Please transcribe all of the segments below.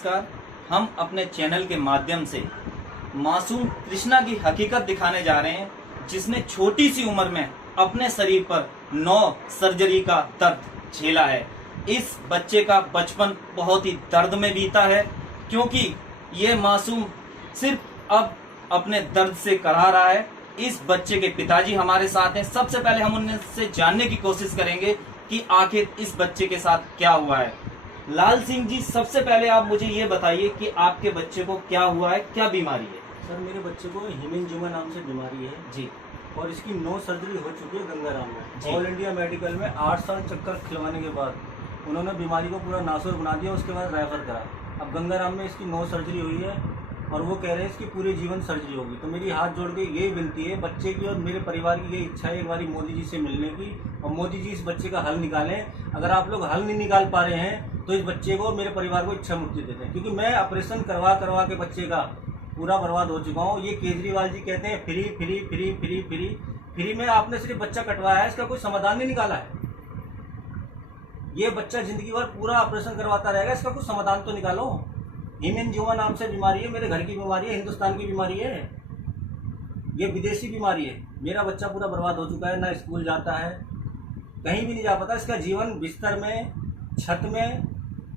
नमस्कार। हम अपने चैनल के माध्यम से मासूम कृष्णा की हकीकत दिखाने जा रहे हैं, जिसने छोटी सी उम्र में अपने शरीर पर 9 सर्जरी का दर्द झेला है। इस बच्चे का बचपन बहुत ही दर्द में बीता है, क्योंकि ये मासूम सिर्फ अब अपने दर्द से कराह रहा है। इस बच्चे के पिताजी हमारे साथ हैं। सबसे पहले हम उनसे जानने की कोशिश करेंगे कि आखिर इस बच्चे के साथ क्या हुआ है। लाल सिंह जी, सबसे पहले आप मुझे ये बताइए कि आपके बच्चे को क्या हुआ है, क्या बीमारी है? सर, मेरे बच्चे को हीमोंजिमा नाम से बीमारी है जी। और इसकी 9 सर्जरी हो चुकी है गंगाराम जी। में। ऑल इंडिया मेडिकल में 8 साल चक्कर खिलवाने के बाद उन्होंने बीमारी को पूरा नासूर बना दिया। उसके बाद रेफर करा। अब गंगाराम में इसकी 9 सर्जरी हुई है और वो कह रहे हैं इसकी पूरे जीवन सर्जरी होगी। तो मेरी हाथ जोड़ के यही विनती है बच्चे की और मेरे परिवार की, यही इच्छा है एक बार मोदी जी से मिलने की, और मोदी जी इस बच्चे का हल निकालें। अगर आप लोग हल नहीं निकाल पा रहे हैं तो इस बच्चे को, मेरे परिवार को इच्छा मुक्ति दे दें, क्योंकि मैं ऑपरेशन करवा के बच्चे का पूरा बर्बाद हो चुका हूँ। ये केजरीवाल जी कहते हैं free free free free free free में आपने सिर्फ बच्चा कटवाया है, इसका कोई समाधान नहीं निकाला है। ये बच्चा जिंदगी भर पूरा ऑपरेशन करवाता रहेगा, इसका कुछ समाधान तो निकालो। हीमोंजिमा नाम से बीमारी है, मेरे घर की बीमारी है, हिंदुस्तान की बीमारी है, ये विदेशी बीमारी है। मेरा बच्चा पूरा बर्बाद हो चुका है, ना स्कूल जाता है, कहीं भी नहीं जा पाता। इसका जीवन बिस्तर में, छत में,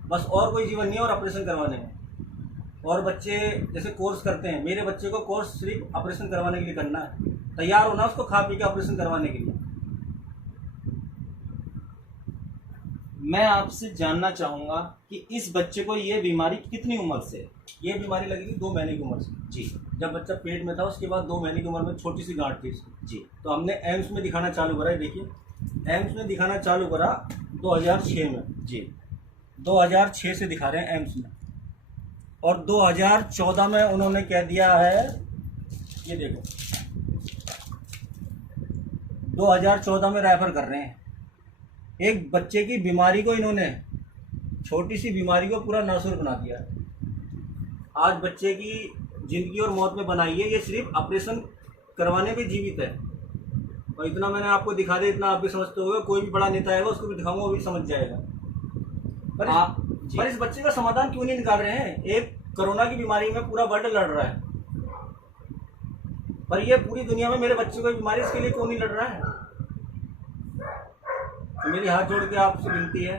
बस और कोई जीवन नहीं है, और ऑपरेशन करवाने में। और बच्चे जैसे कोर्स करते हैं, मेरे बच्चे को कोर्स सिर्फ ऑपरेशन करवाने के लिए करना है। तैयार होना उसको खा पी के ऑपरेशन करवाने के लिए। मैं आपसे जानना चाहूंगा कि इस बच्चे को ये बीमारी कितनी उम्र से? ये बीमारी लगेगी 2 महीने की उम्र से। जी। जब बच्चा पेट में था उसके बाद 2 महीने की उम्र में छोटी सी गांठ थी इसकी। जी। तो हमने एम्स में दिखाना चालू करा। देखिए, एम्स में दिखाना चालू करा 2006 में। जी। 2006 से दिखा रहे हैं एम्स में, और 2014 में उन्होंने कह दिया है, ये देखो 2014 में रेफर कर रहे हैं। एक बच्चे की बीमारी को इन्होंने, छोटी सी बीमारी को पूरा नासूर बना दिया। आज बच्चे की जिंदगी और मौत में बनाई है। ये सिर्फ ऑपरेशन करवाने पे जीवित है। और इतना मैंने आपको दिखा दिया, इतना आप भी समझते होगे। कोई भी बड़ा नेता आएगा उसको भी दिखाऊंगा, वो भी समझ जाएगा। पर इस बच्चे का समाधान क्यों नहीं निकाल रहे हैं? एक कोरोना की बीमारी में पूरा वर्ल्ड लड़ रहा है, पर ये पूरी दुनिया में मेरे बच्चे को बीमारी, इसके लिए क्यों नहीं लड़ रहा है? तो मेरी हाथ जोड़ के आपसे विनती है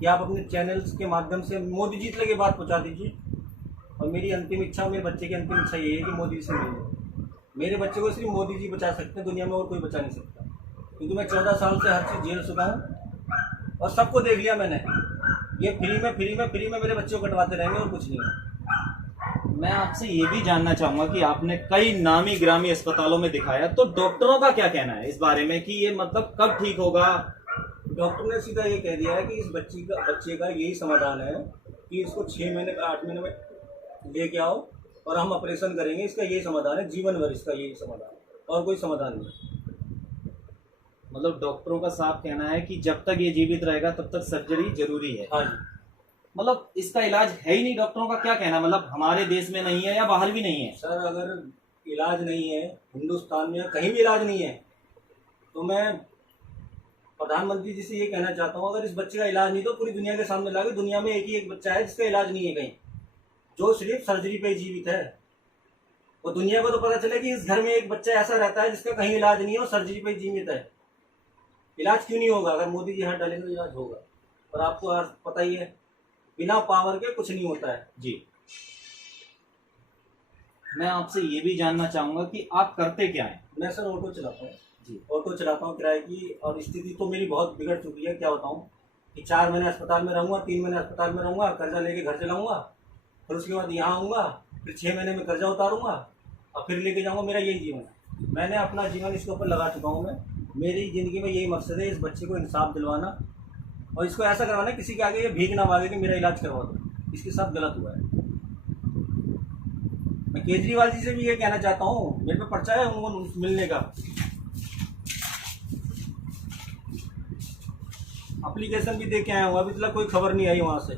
कि आप अपने चैनल्स के माध्यम से मोदी जी तक ये बात पहुंचा दीजिए। और मेरी अंतिम इच्छा, मेरे बच्चे की अंतिम इच्छा ये है कि मोदी जी से मिले। मेरे बच्चे को सिर्फ मोदी जी बचा सकते हैं, दुनिया में और कोई बचा नहीं सकता। क्योंकि मैं 14 साल से हर चीज़ झेल चुका हूँ और सबको देख लिया मैंने। ये फ्री में मेरे बच्चे को कटवाते रहेंगे और कुछ नहीं है। मैं आपसे ये भी जानना चाहूंगा कि आपने कई नामी ग्रामी अस्पतालों में दिखाया, तो डॉक्टरों का क्या कहना है इस बारे में कि ये मतलब कब ठीक होगा? डॉक्टर ने सीधा ये कह दिया है कि इस बच्चे का यही समाधान है कि इसको 6 महीने का 8 महीने में लेके आओ और हम ऑपरेशन करेंगे। इसका यही समाधान है, जीवन भर इसका यही समाधान है, और कोई समाधान नहीं। मतलब डॉक्टरों का साफ कहना है कि जब तक ये जीवित रहेगा तब तक सर्जरी जरूरी है। हाँ जी। मतलब इसका इलाज है ही नहीं? डॉक्टरों का क्या कहना, मतलब हमारे देश में नहीं है या बाहर भी नहीं है? सर, अगर इलाज नहीं है हिंदुस्तान में, कहीं भी इलाज नहीं है, तो मैं प्रधानमंत्री जी से ये कहना चाहता हूँ, अगर इस बच्चे का इलाज नहीं तो पूरी दुनिया के सामने लागे। दुनिया में एक ही एक बच्चा है जिसका इलाज नहीं है कहीं, जो सिर्फ सर्जरी पे जीवित है। और दुनिया को तो पता चले कि इस घर में एक बच्चा ऐसा रहता है जिसका कहीं इलाज नहीं है और सर्जरी पे जीवित है। इलाज क्यों नहीं होगा? अगर मोदी जी हाथ डालेंगे तो इलाज होगा। पर आपको आज पता ही है, बिना पावर के कुछ नहीं होता है। जी। मैं आपसे ये भी जानना चाहूंगा कि आप करते क्या हैं? मैं सर ऑटो चलाता हूँ। जी। ऑटो चलाता हूँ किराए की, और स्थिति तो मेरी बहुत बिगड़ चुकी है। क्या बताऊँ कि 4 महीने अस्पताल में रहूँगा, 3 महीने अस्पताल में रहूँगा, कर्जा लेके घर चलाऊँगा, फिर उसके बाद यहाँ आऊँगा, फिर 6 महीने में कर्जा उतारूँगा और फिर लेके जाऊँगा। मेरा यही जीवन है। मैंने अपना जीवन इसके ऊपर लगा चुका हूँ। मैं, मेरी ज़िंदगी में यही मकसद है, इस बच्चे को इंसाफ दिलवाना और इसको ऐसा करवाना किसी के आगे ये भीख ना मांगे कि मेरा इलाज करवा दो। इसके साथ गलत हुआ है। मैं केजरीवाल जी से भी ये कहना चाहता हूँ, मेरे पे पर्चा है उनको मिलने का, एप्लीकेशन भी दे के आया हूँ, अभी तक कोई खबर नहीं आई वहाँ से।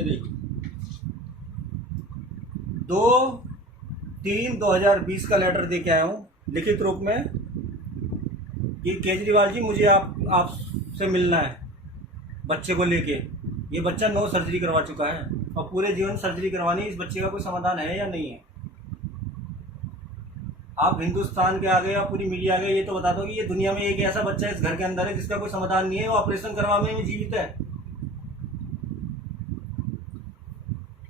ये देखिए 2/3/2020 का लेटर दे के आया हूँ लिखित रूप में कि केजरीवाल जी मुझे आपसे मिलना है बच्चे को लेके। ये बच्चा 9 सर्जरी करवा चुका है और पूरे जीवन सर्जरी करवानी। इस बच्चे का कोई समाधान है या नहीं है? आप हिंदुस्तान के आगे या पूरी मीडिया आगे ये तो बता दो कि ये दुनिया में एक ऐसा बच्चा इस घर के अंदर है जिसका कोई समाधान नहीं है, वो ऑपरेशन करवाने में जीवित है।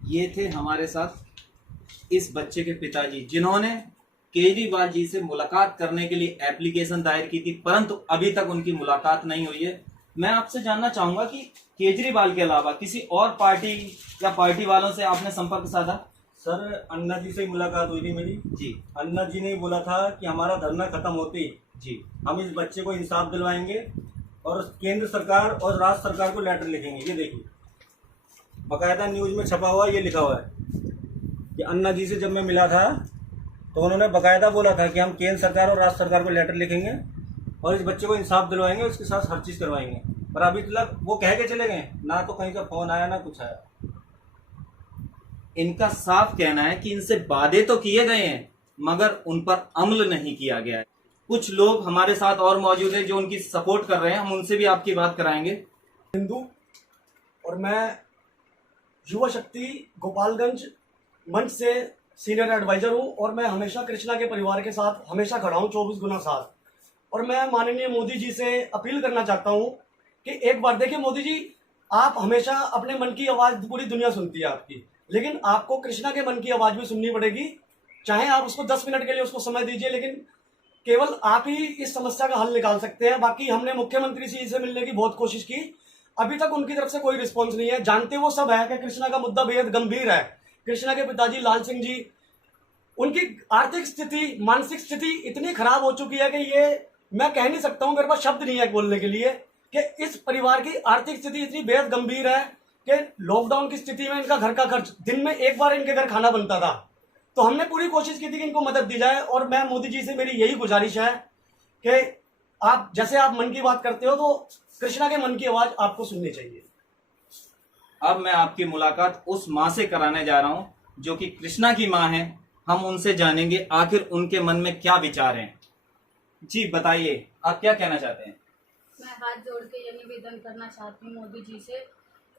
ये थे हमारे साथ इस बच्चे के पिताजी जिन्होंने केजरीवाल जी से मुलाकात करने के लिए एप्लीकेशन दायर की थी, परंतु अभी तक उनकी मुलाकात नहीं हुई है। मैं आपसे जानना चाहूंगा कि केजरीवाल के अलावा किसी और पार्टी या पार्टी वालों से आपने संपर्क साधा? सर अन्ना जी से ही मुलाकात हुई थी मेरी जी। अन्ना जी ने बोला था कि हमारा धरना खत्म होते ही जी हम इस बच्चे को इंसाफ दिलवाएंगे और केंद्र सरकार और राज्य सरकार को लेटर लिखेंगे। ये देखिए बाकायदा न्यूज में छपा हुआ ये लिखा हुआ है कि अन्ना जी से जब मैं मिला था तो उन्होंने बाकायदा बोला था कि हम केंद्र सरकार और राज्य सरकार को लेटर लिखेंगे और इस बच्चे को इंसाफ दिलवाएंगे, उसके साथ हर चीज़ करवाएंगे। पर अभी तक वो कह के चले गए, ना तो कहीं का फोन आया ना कुछ आया। इनका साफ कहना है कि इनसे वादे तो किए गए हैं मगर उन पर अमल नहीं किया गया है। कुछ लोग हमारे साथ और मौजूद हैं जो उनकी सपोर्ट कर रहे हैं, हम उनसे भी आपकी बात कराएंगे। हिंदू और मैं युवा शक्ति गोपालगंज मंच से सीनियर एडवाइजर हूं और मैं हमेशा कृष्णा के परिवार के साथ हमेशा खड़ा हूं 24x7। और मैं माननीय मोदी जी से अपील करना चाहता हूं कि एक बार देखिए मोदी जी, आप हमेशा अपने मन की आवाज़ पूरी दुनिया सुनती है आपकी, लेकिन आपको कृष्णा के मन की आवाज़ भी सुननी पड़ेगी। चाहे आप उसको 10 मिनट के लिए उसको समय दीजिए, लेकिन केवल आप ही इस समस्या का हल निकाल सकते हैं। बाकी हमने मुख्यमंत्री जी से मिलने की बहुत कोशिश की, अभी तक उनकी तरफ से कोई रिस्पॉन्स नहीं है। जानते वो सब है कि कृष्णा का मुद्दा बेहद गंभीर है। कृष्णा के पिताजी लाल सिंह जी, उनकी आर्थिक स्थिति, मानसिक स्थिति इतनी खराब हो चुकी है कि ये मैं कह नहीं सकता हूं, मेरे पास शब्द नहीं है बोलने के लिए कि इस परिवार की आर्थिक स्थिति इतनी बेहद गंभीर है कि लॉकडाउन की स्थिति में इनका घर का खर्च, दिन में एक बार इनके घर खाना बनता था। तो हमने पूरी कोशिश की थी कि इनको मदद दी जाए। और मैं मोदी जी से मेरी यही गुजारिश है कि आप जैसे आप मन की बात करते हो तो कृष्णा के मन की आवाज आपको सुननी चाहिए। अब मैं आपकी मुलाकात उस माँ से कराने जा रहा हूं जो कि कृष्णा की माँ है। हम उनसे जानेंगे आखिर उनके मन में क्या विचार हैं। जी बताइए, आप क्या कहना चाहते हैं? मैं हाथ जोड़ के ये निवेदन करना चाहती हूँ मोदी जी से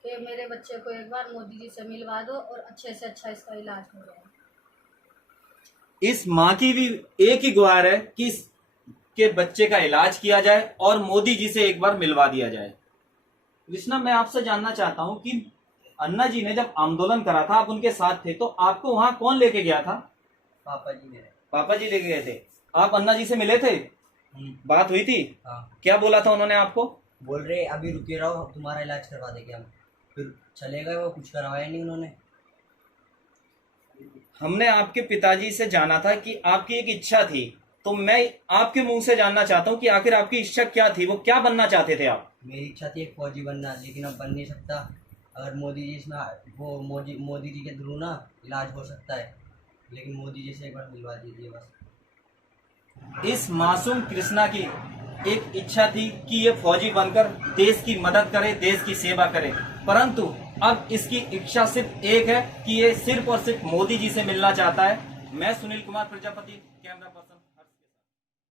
कि मेरे बच्चे को एक बार मोदी जी से मिलवा दो और अच्छे से अच्छा इसका इलाज हो जाए। इस माँ की भी एक ही गुहार है कि इसके बच्चे का इलाज किया जाए और मोदी जी से एक बार मिलवा दिया जाए। कृष्णा, मैं आपसे जानना चाहता हूँ कि अन्ना जी ने जब आंदोलन करा था, आप उनके साथ थे, तो आपको वहां कौन लेके गया था? पापा जी मेरे। पापा जी लेके गए थे। आप अन्ना जी से मिले थे? बात हुई थी? हाँ। क्या बोला था उन्होंने आपको? बोल रहे अभी रुके रहो, तुम्हारा इलाज करवा देंगे हम। फिर चले गए, वो कुछ करवाया नहीं उन्होंने। हमने आपके पिताजी से जाना था कि आपकी एक इच्छा थी, तो मैं आपके मुंह से जानना चाहता हूँ कि आखिर आपकी इच्छा क्या थी, वो क्या बनना चाहते थे आप? मेरी इच्छा थी एक फौजी बनना, लेकिन अब बन नहीं सकता। अगर मोदी जी इसमें वो मोदी जी के थ्रू ना इलाज हो सकता है, लेकिन मोदी जी से एक बार मिलवा दीजिए बस। इस मासूम कृष्णा की एक इच्छा थी कि ये फौजी बनकर देश की मदद करे, देश की सेवा करे, परंतु अब इसकी इच्छा सिर्फ एक है कि ये सिर्फ और सिर्फ मोदी जी से मिलना चाहता है। मैं सुनील कुमार प्रजापति, कैमरा पर्सन।